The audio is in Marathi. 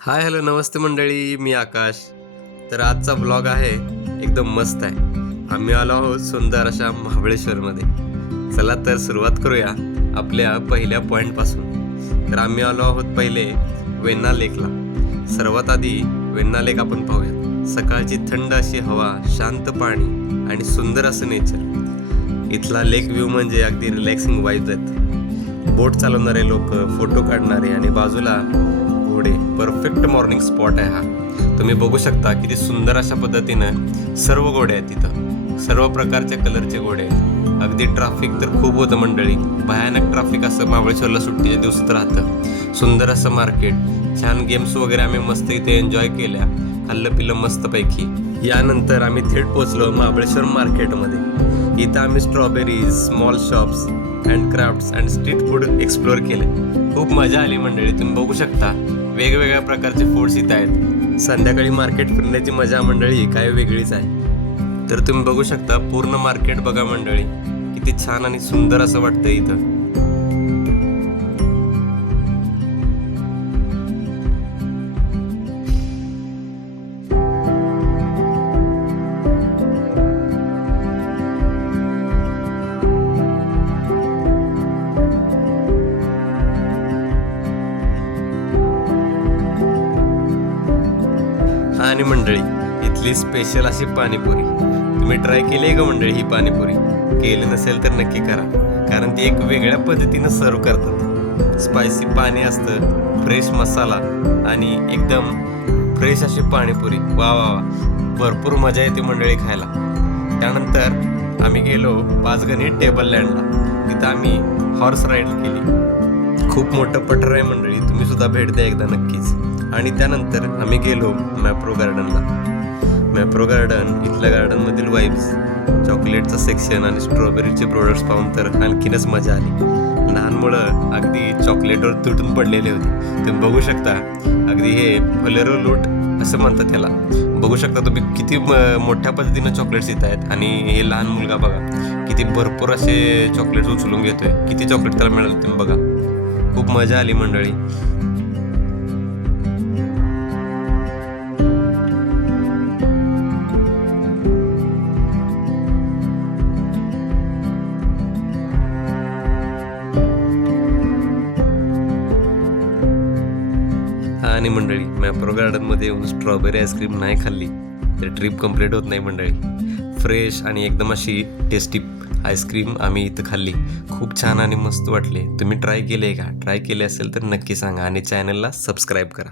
हाय हॅलो नमस्ते मंडळी, मी आकाश. तर आजचा ब्लॉग आहे एकदम मस्त आहे. आम्ही आलो आहोत सुंदर अशा महाबळेश्वरमध्ये. चला तर सुरुवात करूया आपल्या पहिल्या पॉईंटपासून. तर आम्ही आलो आहोत पहिले वेण्णा लेकला. सर्वात आधी वेण्णा लेक आपण पाहूयात. सकाळची थंड अशी हवा, शांत पाणी आणि सुंदर असं नेचर. इथला लेक व्ह्यू म्हणजे अगदी रिलॅक्सिंग वाईब्स आहेत. बोट चालवणारे लोक, फोटो काढणारे आणि बाजूला घोडे. परफेक्ट मॉर्निंग स्पॉट आहे हा. तुम्ही बघू शकता किती सुंदर अशा पद्धतीनं सर्व घोडे आहेत तिथं. सर्व प्रकारच्या कलरचे घोडे आहेत. अगदी ट्रॅफिक तर खूप होतं मंडळी. भयानक ट्रॅफिक असं महाबळेश्वरला सुट्टीच्या दिवसात राहतं. सुंदर असं मार्केट, छान गेम्स वगैरे आम्ही मस्त इथे एन्जॉय केल्या. खाल्लं पिल्लं मस्तपैकी. यानंतर आम्ही थेट पोहोचलो महाबळेश्वर मार्केटमध्ये. इथं आम्ही strawberries, small shops, handcrafts and street food explore केले. खूप मजा आली मंडळी. तुम्ही बघू शकता वेगवेगळ्या प्रकारचे फूड्स इथं आहेत. संध्याकाळी मार्केट फिरण्याची मजा मंडळी काय वेगळीच आहे. तर तुम्ही बघू शकता पूर्ण मार्केट बघा मंडळी, किती छान आणि सुंदर असं वाटतंय इथं. आणि मंडळी इथली स्पेशल अशी पाणीपुरी तुम्ही ट्राय केली आहे का मंडळी? ही पाणीपुरी केली नसेल तर नक्की करा, कारण ती एक वेगळ्या पद्धतीनं सर्व करतात. स्पायसी पाणी असतं, फ्रेश मसाला आणि एकदम फ्रेश अशी पाणीपुरी. वा वा वा, भरपूर मजा येते मंडळी खायला. त्यानंतर आम्ही गेलो पाचगणी टेबल लँडला. तिथं आम्ही हॉर्स राईड केली. खूप मोठं पठार आहे मंडळी, तुम्ही सुद्धा भेट द्या एकदा नक्कीच. आणि त्यानंतर आम्ही गेलो मॅप्रो गार्डनला. मॅप्रो गार्डन, इथल्या गार्डनमधील वाईब्स, चॉकलेटचं सेक्शन आणि स्ट्रॉबेरीचे प्रोडक्ट्स पाहून तर आणखीनच मजा आली. लहान मुलं अगदी चॉकलेटवर तुटून पडलेले होते. तुम्ही बघू शकता, अगदी हे फलेरो लूट असं म्हणतात त्याला. बघू शकता तुम्ही किती मोठ्या पद्धतीनं चॉकलेट्स येत आहेत. आणि हे लहान मुलगा बघा किती भरपूर असे चॉकलेट्स उचलून घेतोय. किती चॉकलेट त्याला मिळालं तुम्ही बघा. खूप मजा आली मंडळी. आणि मंडळी मॅप्रो गार्डनमध्ये येऊन स्ट्रॉबेरी आईस्क्रीम नाही खाल्ली तर ट्रिप कंप्लीट होत नाही मंडळी. फ्रेश आणि एकदम अशी टेस्टी आईस्क्रीम आम्ही इथं खाल्ली. खूप छान आणि मस्त वाटले. तुम्ही ट्राय केले का? ट्राय केले असेल तर नक्की सांगा आणि चॅनलला सबस्क्राईब करा.